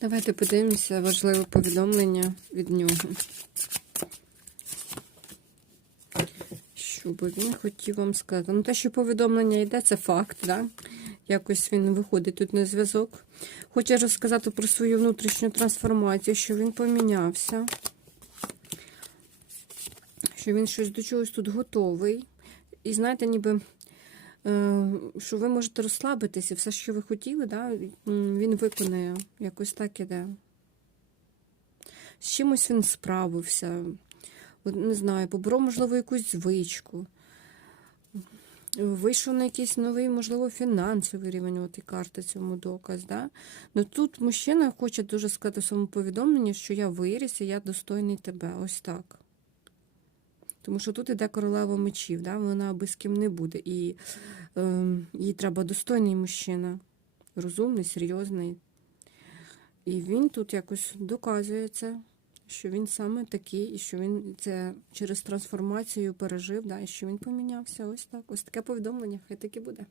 Давайте подивимося важливе повідомлення від нього. Що би він хотів вам сказати? Ну, те, що повідомлення йде, це факт, да? Якось він виходить тут на зв'язок. Хоче розказати про свою внутрішню трансформацію, що він помінявся, що він щось до чогось тут готовий. І знаєте, ніби що ви можете розслабитися, все, що ви хотіли, да, він виконає. Якось так іде. З чимось він справився. Не знаю, поборов, можливо, якусь звичку. Вийшов на якийсь новий, можливо, фінансовий рівень, от і карта цьому доказ. Да? Ну тут мужчина хоче дуже сказати в своєму повідомленні, що я виріс і я достойний тебе. Ось так. Тому що тут іде королева мечів, да? вона без ким не буде. І е, їй треба достойний мужчина, розумний, серйозний. І він тут якось доказує це, що він саме такий, і що він це через трансформацію пережив, да, і що він помінявся. Ось так. Ось таке повідомлення, хай таки буде.